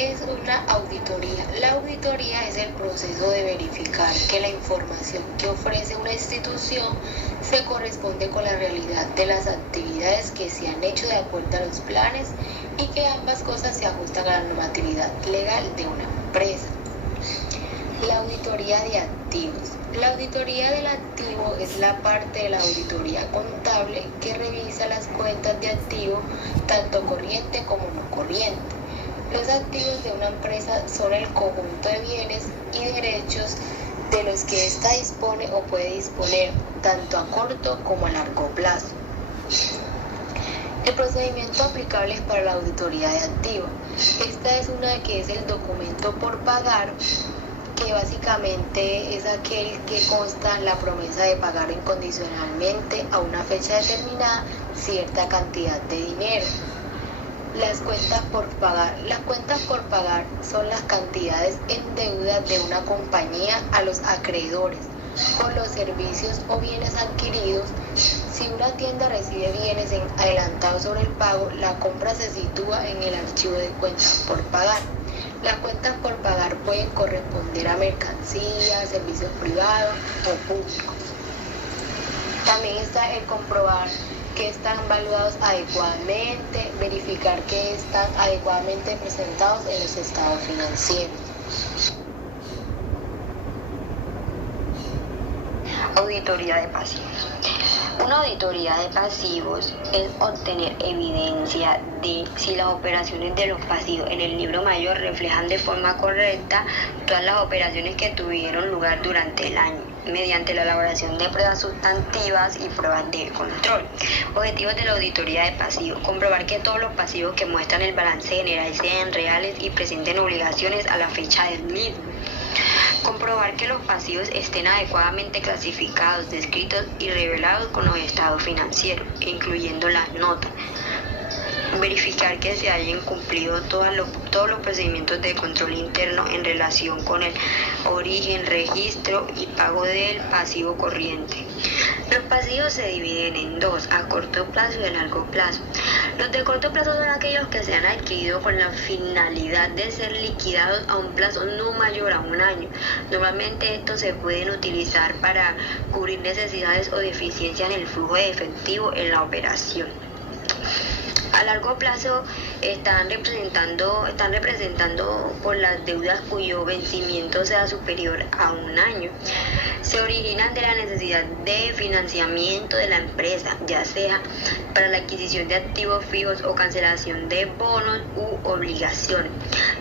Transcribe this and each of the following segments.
es una auditoría? La auditoría es el proceso de verificar que la información que ofrece una institución se corresponde con la realidad de las actividades que se han hecho de acuerdo a los planes y que ambas cosas se ajustan a la normatividad legal de una empresa. La auditoría de activos. La auditoría del activo es la parte de la auditoría contable que revisa las cuentas de activo, tanto corriente como no corriente. Los activos de una empresa son el conjunto de bienes y derechos de los que ésta dispone o puede disponer, tanto a corto como a largo plazo. El procedimiento aplicable es para la auditoría de activos. Esta es una que es el documento por pagar, que básicamente es aquel que consta la promesa de pagar incondicionalmente a una fecha determinada cierta cantidad de dinero. Las cuentas por pagar. Las cuentas por pagar son las cantidades en deuda de una compañía a los acreedores por los servicios o bienes adquiridos. Si una tienda recibe bienes en adelantado sobre el pago, la compra se sitúa en el archivo de cuentas por pagar. Las cuentas por pagar pueden corresponder a mercancías, servicios privados o públicos. También está el comprobar que están valuados adecuadamente, verificar que están adecuadamente presentados en los estados financieros. Auditoría de pasivos. Una auditoría de pasivos es obtener evidencia de si las operaciones de los pasivos en el libro mayor reflejan de forma correcta todas las operaciones que tuvieron lugar durante el año, mediante la elaboración de pruebas sustantivas y pruebas de control. Objetivos de la auditoría de pasivos: comprobar que todos los pasivos que muestran el balance general sean reales y presenten obligaciones a la fecha del mismo. Comprobar que los pasivos estén adecuadamente clasificados, descritos y revelados con los estados financieros, incluyendo las notas. Verificar que se hayan cumplido todos los procedimientos de control interno en relación con el origen, registro y pago del pasivo corriente. Los pasivos se dividen en dos: a corto plazo y a largo plazo. Los de corto plazo son aquellos que se han adquirido con la finalidad de ser liquidados a un plazo no mayor a un año. Normalmente estos se pueden utilizar para cubrir necesidades o deficiencias en el flujo de efectivo en la operación. A largo plazo están representando por las deudas cuyo vencimiento sea superior a un año. Se originan de la necesidad de financiamiento de la empresa, ya sea para la adquisición de activos fijos o cancelación de bonos u obligaciones.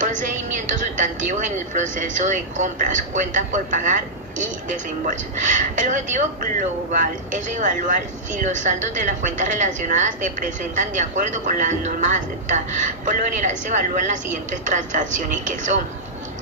Procedimientos sustantivos en el proceso de compras, cuentas por pagar y desembolsos. El objetivo global es evaluar si los saldos de las cuentas relacionadas se presentan de acuerdo con las normas aceptadas. Por lo general se evalúan las siguientes transacciones, que son: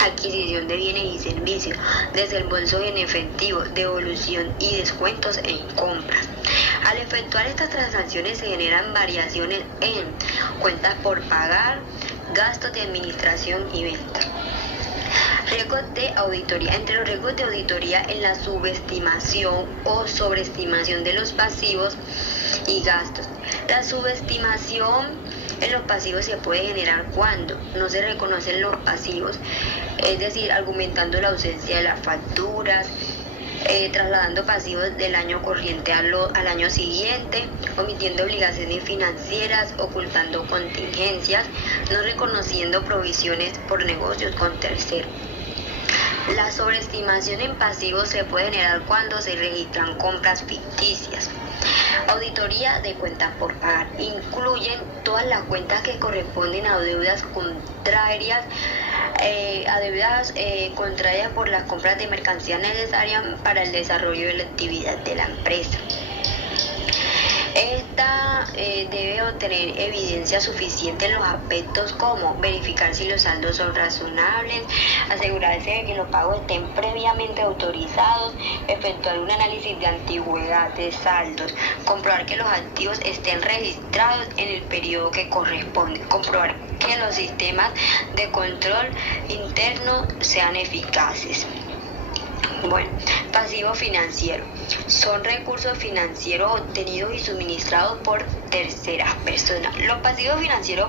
adquisición de bienes y servicios, desembolsos en efectivo, devolución y descuentos en compras. Al efectuar estas transacciones se generan variaciones en cuentas por pagar, gastos de administración y venta. Riesgos de auditoría. Entre los riesgos de auditoría en la subestimación o sobreestimación de los pasivos y gastos. La subestimación en los pasivos se puede generar cuando no se reconocen los pasivos, es decir, argumentando la ausencia de las facturas, trasladando pasivos del año corriente al año siguiente, omitiendo obligaciones financieras, ocultando contingencias, no reconociendo provisiones por negocios con terceros. La sobreestimación en pasivos se puede generar cuando se registran compras ficticias. Auditoría de cuentas por pagar. Incluyen todas las cuentas que corresponden a deudas contrarias, contrarias por las compras de mercancías necesarias para el desarrollo de la actividad de la empresa. Esta debe obtener evidencia suficiente en los aspectos como verificar si los saldos son razonables, asegurarse de que los pagos estén previamente autorizados, efectuar un análisis de antigüedad de saldos, comprobar que los activos estén registrados en el periodo que corresponde, comprobar que los sistemas de control interno sean eficaces. Bueno, pasivo financiero. Son recursos financieros obtenidos y suministrados por terceras personas. Los pasivos financieros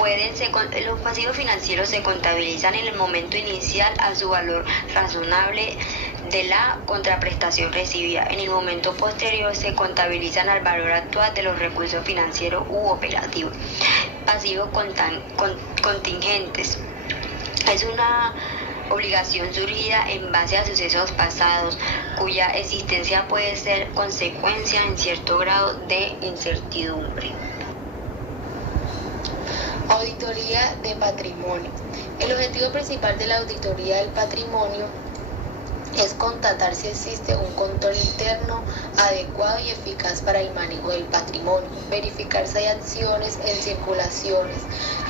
Los pasivos financieros se contabilizan en el momento inicial a su valor razonable de la contraprestación recibida. En el momento posterior se contabilizan al valor actual de los recursos financieros u operativos. Pasivos contingentes. Es una obligación surgida en base a sucesos pasados, cuya existencia puede ser consecuencia en cierto grado de incertidumbre. Auditoría de patrimonio. El objetivo principal de la auditoría del patrimonio es constatar si existe un control interno adecuado y eficaz para el manejo del patrimonio, verificar si hay acciones en circulaciones,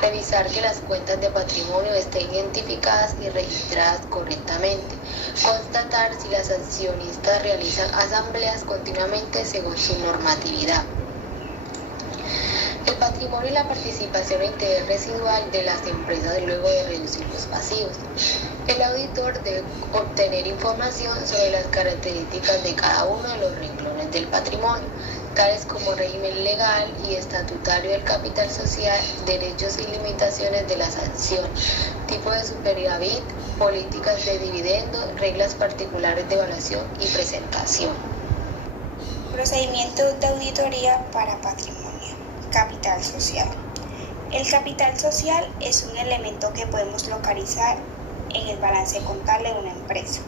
revisar que las cuentas de patrimonio estén identificadas y registradas correctamente, constatar si las accionistas realizan asambleas continuamente según su normatividad. El patrimonio y la participación en interés residual de las empresas luego de reducir los pasivos. El auditor debe obtener información sobre las características de cada uno de los renglones del patrimonio, tales como régimen legal y estatutario del capital social, derechos y limitaciones de la sanción, tipo de superávit, políticas de dividendos, reglas particulares de evaluación y presentación. Procedimiento de auditoría para patrimonio. Capital social. El capital social es un elemento que podemos localizar en el balance contable de una empresa,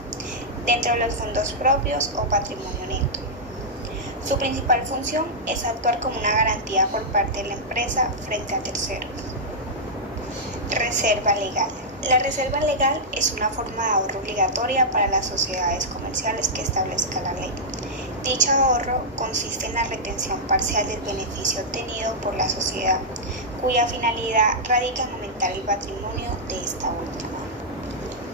dentro de los fondos propios o patrimonio neto. Su principal función es actuar como una garantía por parte de la empresa frente a terceros. Reserva legal. La reserva legal es una forma de ahorro obligatoria para las sociedades comerciales que establezca la ley. Dicho ahorro consiste en la retención parcial del beneficio obtenido por la sociedad, cuya finalidad radica en aumentar el patrimonio de esta última.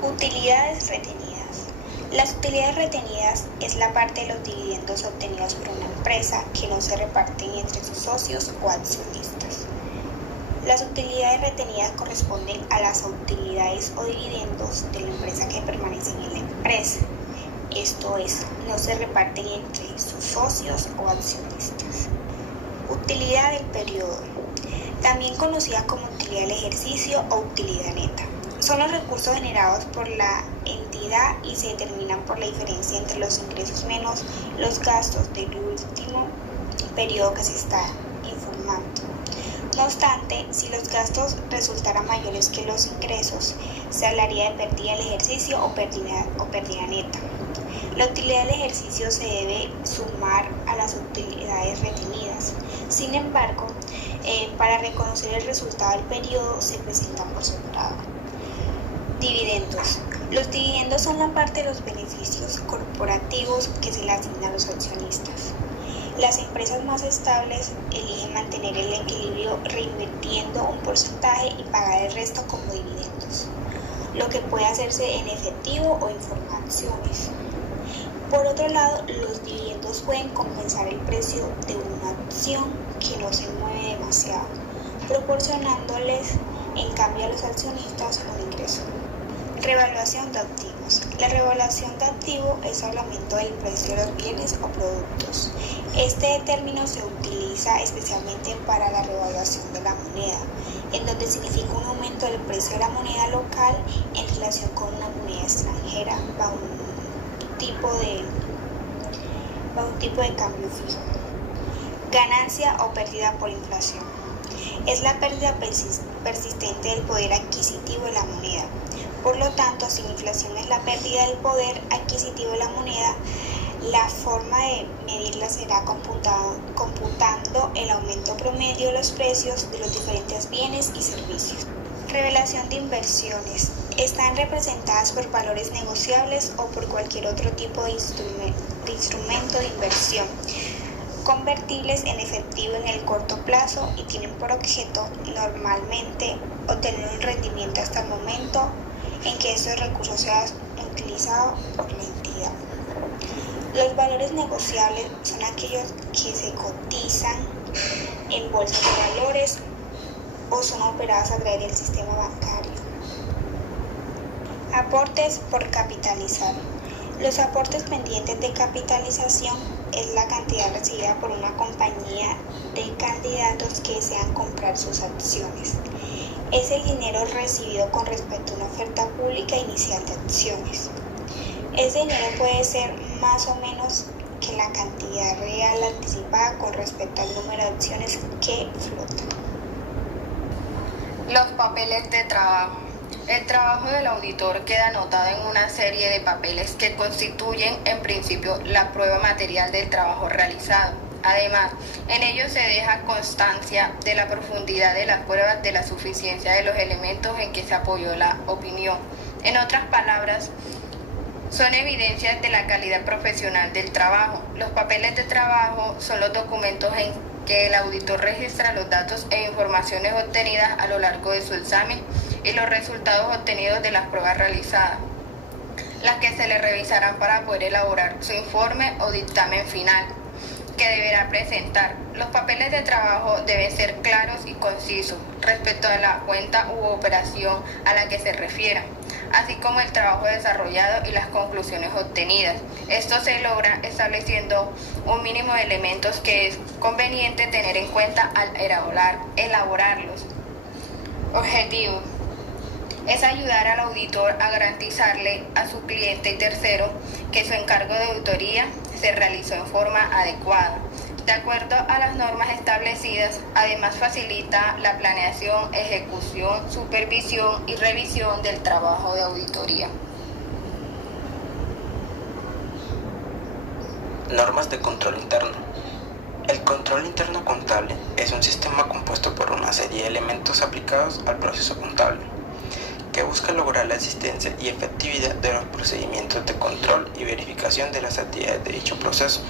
Utilidades retenidas. Las utilidades retenidas es la parte de los dividendos obtenidos por una empresa que no se reparten entre sus socios o accionistas. Las utilidades retenidas corresponden a las utilidades o dividendos de la empresa que permanecen en la empresa. Esto es, no se reparten entre sus socios o accionistas. Utilidad del periodo, también conocida como utilidad del ejercicio o utilidad neta. Son los recursos generados por la entidad y se determinan por la diferencia entre los ingresos menos los gastos del último periodo que se está informando. No obstante, si los gastos resultaran mayores que los ingresos, se hablaría de pérdida del ejercicio o pérdida neta. La utilidad del ejercicio se debe sumar a las utilidades retenidas. Sin embargo, para reconocer el resultado del periodo se presentan por separado. Dividendos. Los dividendos son la parte de los beneficios corporativos que se le asignan a los accionistas. Las empresas más estables eligen mantener el equilibrio reinvirtiendo un porcentaje y pagar el resto como dividendos, lo que puede hacerse en efectivo o en forma de acciones. Por otro lado, los dividendos pueden compensar el precio de una acción que no se mueve demasiado, proporcionándoles en cambio a los accionistas un ingreso. Revaluación de activos. La revaluación de activo es el aumento del precio de los bienes o productos. Este término se utiliza especialmente para la revaluación de la moneda, en donde significa un aumento del precio de la moneda local en relación con una moneda extranjera bajo un tipo de cambio fijo. Ganancia o pérdida por inflación. Es la pérdida persistente del poder adquisitivo de la moneda. Por lo tanto, si la inflación es la pérdida del poder adquisitivo de la moneda, la forma de medirla será computando el aumento promedio de los precios de los diferentes bienes y servicios. Revelación de inversiones. Están representadas por valores negociables o por cualquier otro tipo de instrumento de inversión, convertibles en efectivo en el corto plazo y tienen por objeto normalmente obtener un rendimiento hasta el momento en que estos recursos sean utilizados por la entidad. Los valores negociables son aquellos que se cotizan en bolsas de valores o son operados a través del sistema bancario. Aportes por capitalizar. Los aportes pendientes de capitalización es la cantidad recibida por una compañía de candidatos que desean comprar sus acciones. es el dinero recibido con respecto a una oferta pública inicial de acciones. Ese dinero puede ser más o menos que la cantidad real anticipada con respecto al número de acciones que flotan. Los papeles de trabajo. El trabajo del auditor queda anotado en una serie de papeles que constituyen en principio la prueba material del trabajo realizado. Además, en ellos se deja constancia de la profundidad de las pruebas, de la suficiencia de los elementos en que se apoyó la opinión. En otras palabras, son evidencias de la calidad profesional del trabajo. Los papeles de trabajo son los documentos en que el auditor registra los datos e informaciones obtenidas a lo largo de su examen y los resultados obtenidos de las pruebas realizadas, las que se le revisarán para poder elaborar su informe o dictamen final que deberá presentar. Los papeles de trabajo deben ser claros y concisos respecto a la cuenta u operación a la que se refieran, así como el trabajo desarrollado y las conclusiones obtenidas. Esto se logra estableciendo un mínimo de elementos que es conveniente tener en cuenta al elaborarlos. Objetivo: es ayudar al auditor a garantizarle a su cliente y tercero que su encargo de auditoría se realizó en forma adecuada, de acuerdo a las normas establecidas. Además, facilita la planeación, ejecución, supervisión y revisión del trabajo de auditoría. Normas de control interno. El control interno contable es un sistema compuesto por una serie de elementos aplicados al proceso contable, que busca lograr la existencia y efectividad de los procedimientos de control y verificación de las actividades de dicho proceso,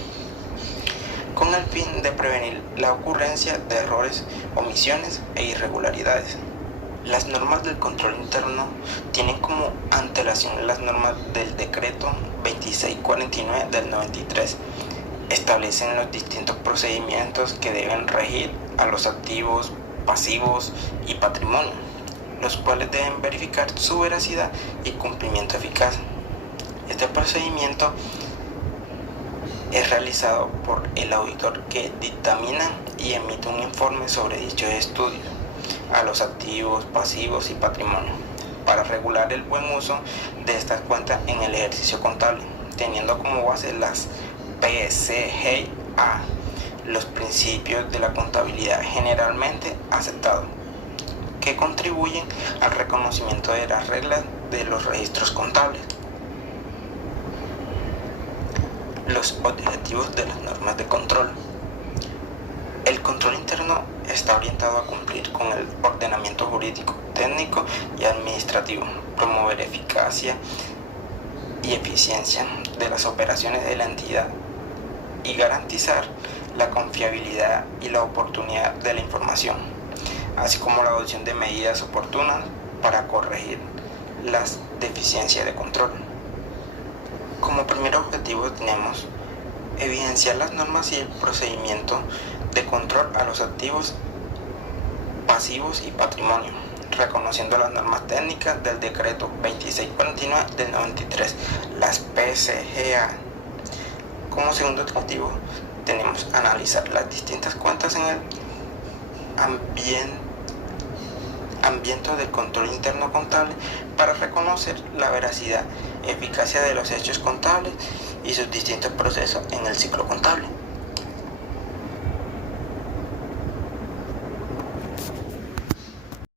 con el fin de prevenir la ocurrencia de errores, omisiones e irregularidades. Las normas del control interno tienen como antelación las normas del decreto 2649 del 93. Establecen los distintos procedimientos que deben regir a los activos, pasivos y patrimonio, los cuales deben verificar su veracidad y cumplimiento eficaz. Este procedimiento es realizado por el auditor, que dictamina y emite un informe sobre dichos estudios a los activos, pasivos y patrimonio, para regular el buen uso de estas cuentas en el ejercicio contable, teniendo como base las PCGA, los principios de la contabilidad generalmente aceptados, que contribuyen al reconocimiento de las reglas de los registros contables. Los objetivos de las normas de control. El control interno está orientado a cumplir con el ordenamiento jurídico, técnico y administrativo, promover eficacia y eficiencia de las operaciones de la entidad y garantizar la confiabilidad y la oportunidad de la información, así como la adopción de medidas oportunas para corregir las deficiencias de control. Como primer objetivo tenemos evidenciar las normas y el procedimiento de control a los activos, pasivos y patrimonio, reconociendo las normas técnicas del decreto 2649 del 93, las PCGA. Como segundo objetivo tenemos analizar las distintas cuentas en el ambiente del control interno contable para reconocer la veracidad, eficacia de los hechos contables y sus distintos procesos en el ciclo contable.